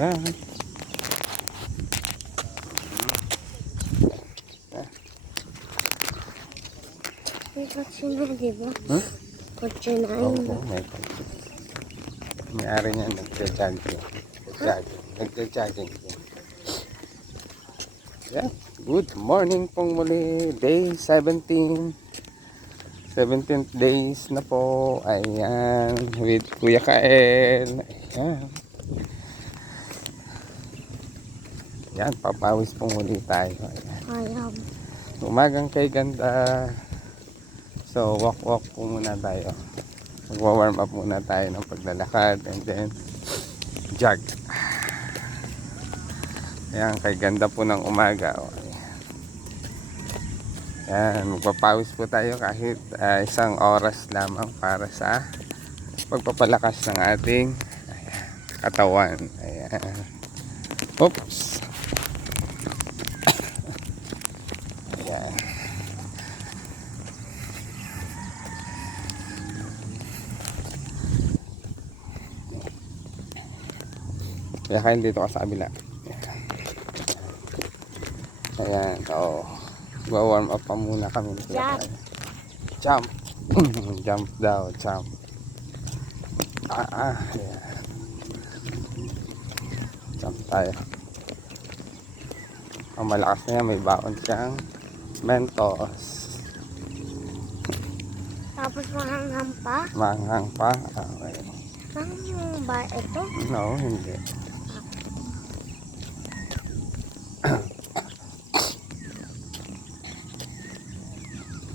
Ayan. May kotse na, diba? Hmm? Kotse na Oo, yun. may kotse. May-ari niya nagja-jogging. Nagja-jogging. Yeah. Good morning pong muli. Day 17. 17th days na po. Ayan. With Kuya Kael. Ayan. Ayan. Papawis po muli tayo. Ayan. Ayan. Umagang kay ganda. So walk po muna tayo. Magwa-warm up muna tayo ng paglalakad. And then jog. Ayan. Kay ganda po ng umaga. Ayan, magpapawis po tayo kahit isang oras lamang para sa pagpapalakas ng ating katawan. Ayan. Oops. Ayan. Kaya kayo dito ka sa kabila. Ayan. So, warm up pa muna kami. Jump. Jump daw. Jump. Ayan. Jump tayo. Ang malakas na yan, may baon siyang Mentos. Tapos mahanghang pa? Manghang pa. Okay. Manghang ba ito? No, hindi.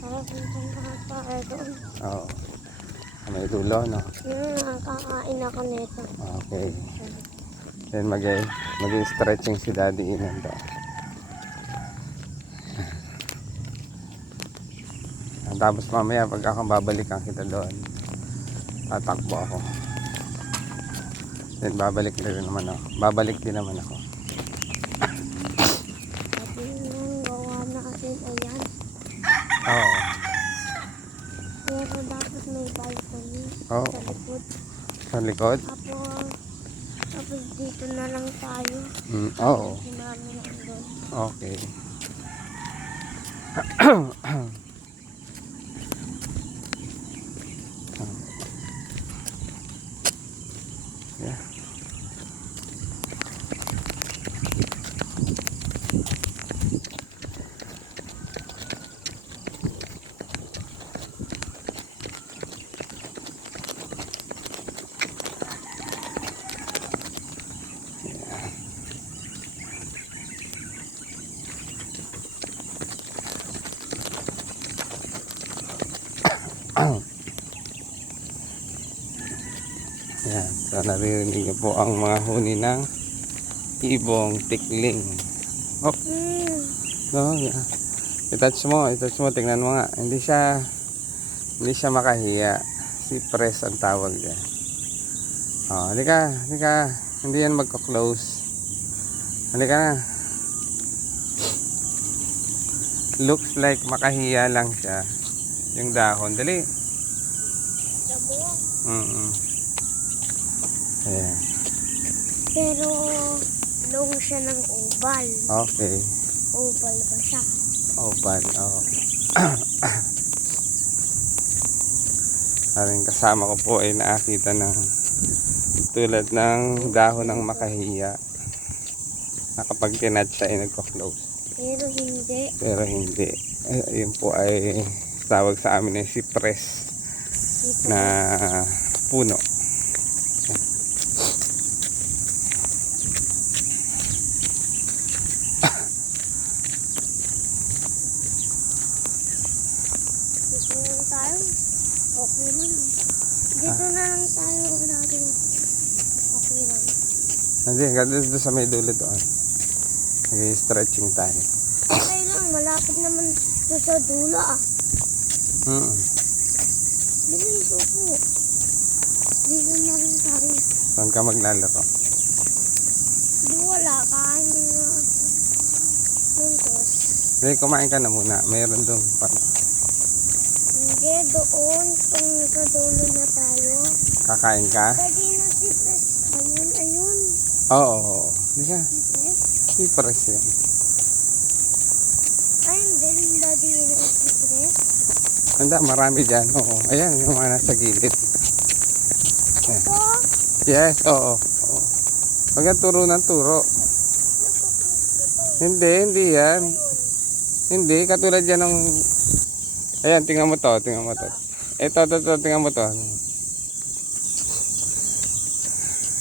Tapos mahanghang pa ito. Oo. May dulo, no? Nakakain ako nito. Okay. Then mag-stretching si Daddy Inan daw. Tapos mamaya pag ako babalikan kita doon, tatakbo ako. Then babalik din naman ako. Babalik din naman ako. Pati yung gawa natin, ayan. Oo. Pero dapat may balcony Oo. sa likod. Sa likod? Tapos dito na lang tayo. Oo. Sinabi nandun. Okay. Yeah. Yan, so naririnig niyo po ang mga huni ng ibong tikling. Oh, no, yeah. I-touch mo, tingnan mo nga. Hindi siya makahiya. Si press ang tawag niya. Oh, halika. Hindi yan magko-close. Halika na. Looks like makahiya lang siya. Yung dahon, dali. Ayan. Pero long siya ng oval. Okay. Oval ba siya? Oval, oo. Aring kasama ko po ay nakakita ng tulad ng dahon ng makahiya na kapag tinat siya ay nagko-close. Pero hindi. Yun po ay tawag sa amin ay cypress na puno. Okay lang. Dito na lang tayo natin. Okay lang. Hindi, doon sa may dulo doon. Nag-stretching tayo. Okay lang, malapit naman doon sa dulo ah. Bilis po. Dito na lang tayo. Saan ka maglalaro? Di wala, kain na Mentos. Hindi, kumain ka na muna. Mayroon doon pa. Hindi, doon. Kung nasa dulo na tayo. Kakain ka? Pwede na si Pres. Ayun. Oo. Di ba? Sipres? Sipres yan. Ay, hindi. Daddy yun ang sipres. Handa, marami dyan. Oo. Ayan, yung mga nasa gilid. Ayan. Ito, Yes, oo. Oo. Huwag yan turo ng turo. natuklas ko to. Hindi yan. Ayun. Hindi, katulad yan ng... Ayan, tingnan mo to, tingnan mo to. Ito, tingnan mo to.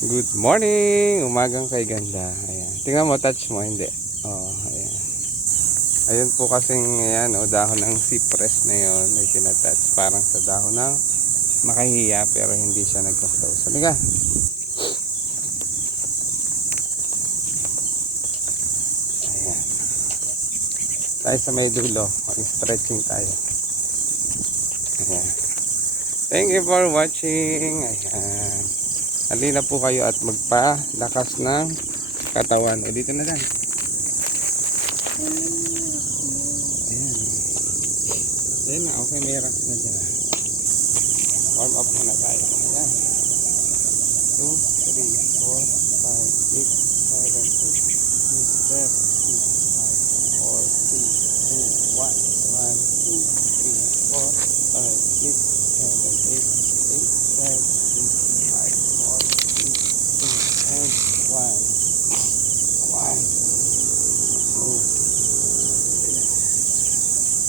Good morning! Umagang kay ganda. Ayan. Tingnan mo, touch mo, hindi. Oo, ayan. Ayun po kasing, ayan, o dahon ng cypress na yun, may tinatouch. Parang sa dahon ng makahiya, pero hindi siya nagka-close. Halika. Ayan. Tayo sa may dulo. Mag-stretching tayo. Ayan. Thank you for watching. Ayan. Halina po kayo at magpalakas ng katawan. O dito na lang. Ayan. Ayan na. Okay, may racks na dyan. Warm up muna tayo. Ayan. 2, 3, 4, 5, 6, 7, 8, 9, 10, 11, 12, 13, 14, 2, 1, 1, 2, 3, 4, 5, 6, 7, 8, 8, 7, 6, 5, 4, 3, 2, and 1. 1, 2,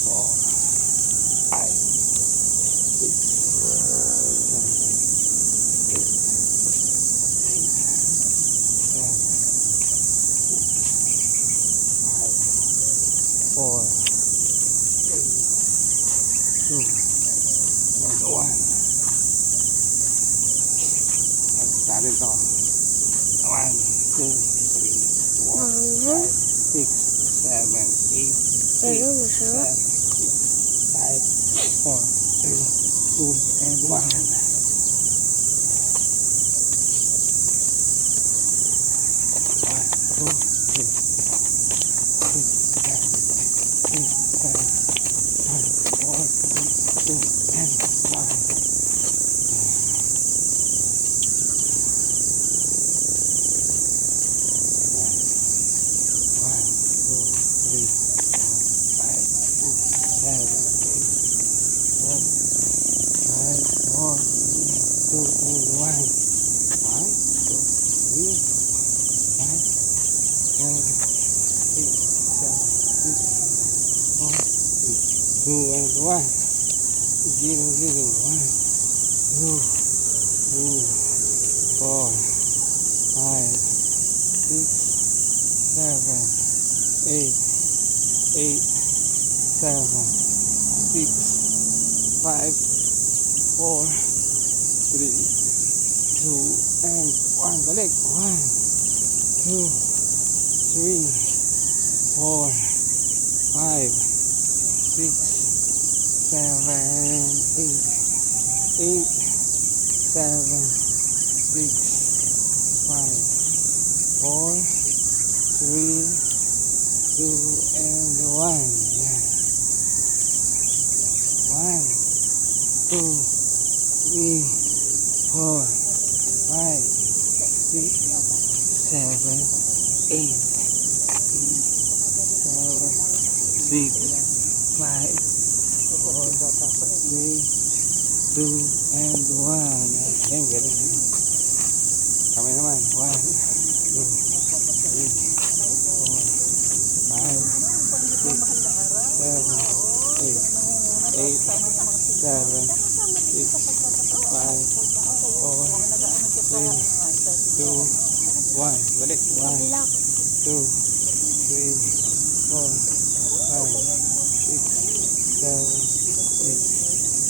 4, 5, 6, 4, 2, and 1. Sabi to. 1, 2, 3, 4, 5, 6, 7, 8, Pero masarap. 5, 4, 3, 2, and 1. Two and one. Giling. 1, 2, 3, 4, 5, 6, 7, 8, 8, 7, 6, 5, 4, 3, 2, and 1. Balik. 1, 2, 3, 4, 5, 6, 7, 8, 8, 7, 6, 5, 4, 3, 2, and 1. Yan. 1, 2, 3, 4, 5, 6, 7, 8, 7, 6, 5, 4, 3, 2, and 1. Ayan, galing. Kamay naman. 1, 2, 3, 4, 5, 6, 7, 8, 8, 7, 6, 5, 4, 3, 2, 1. Balik. 1, 2, 3, 4, 5, 6, 7, 8,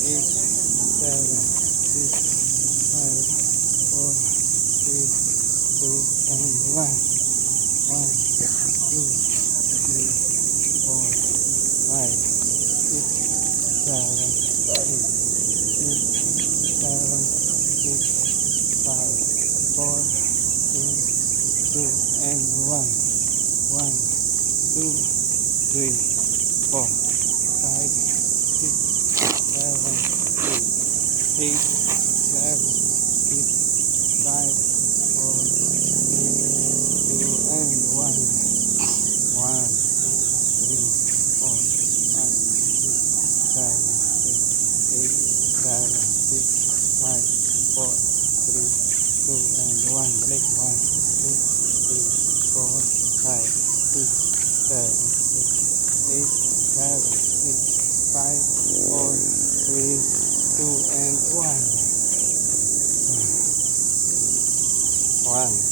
8, 7, 6, 5, 4, 3, 2, and 1. 1, 2, 3, 4, 5, 6, 7, 8, 8, 7, 6, 5, 4, 3, 2, and 1. 1, 2, 3, 4, 5, 6, 7, 8, 8, 7, 6, 5, 4, 3,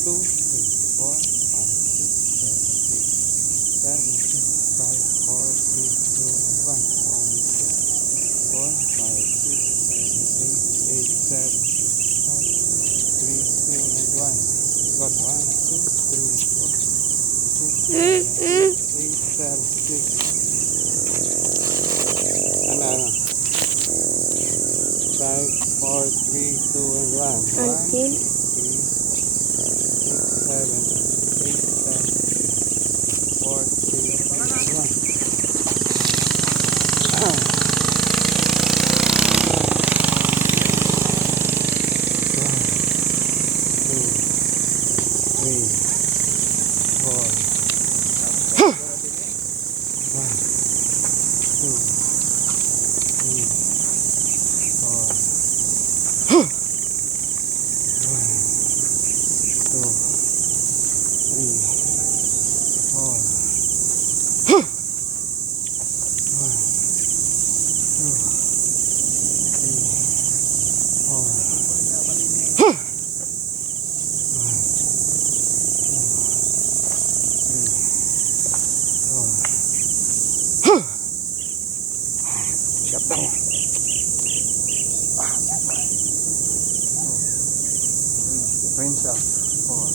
2, 3, 4, 5, 6, 7, 8, 7, 6, 5, 4, 3, 2, and 1. 1, 2, 4, 5, 6, 7, 8, 8, 7, 6, 5, 3, 2, and 1. Got 1, 2, 3, 4, 6, 7, 8, 7, 6. Ano? 5, 4, 3, 2, and 1. 1, Until 3, 7, 8, 7, 4, 3, 2, 1. Shut down. Rinse out. 4,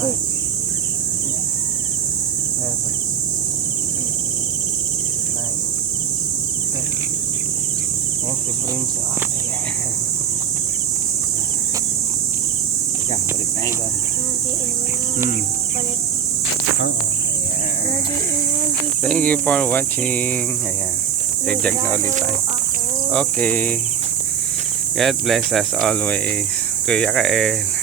5, 6, 7, 8, 9, 10. Yan si rinse out. Ayan. Yan, balik na ito. balik. Oh, ayan. Hindi Thank you for watching. Ayan. Jag na ulit tayo. ako. Okay. God bless us always. Kuya Kael.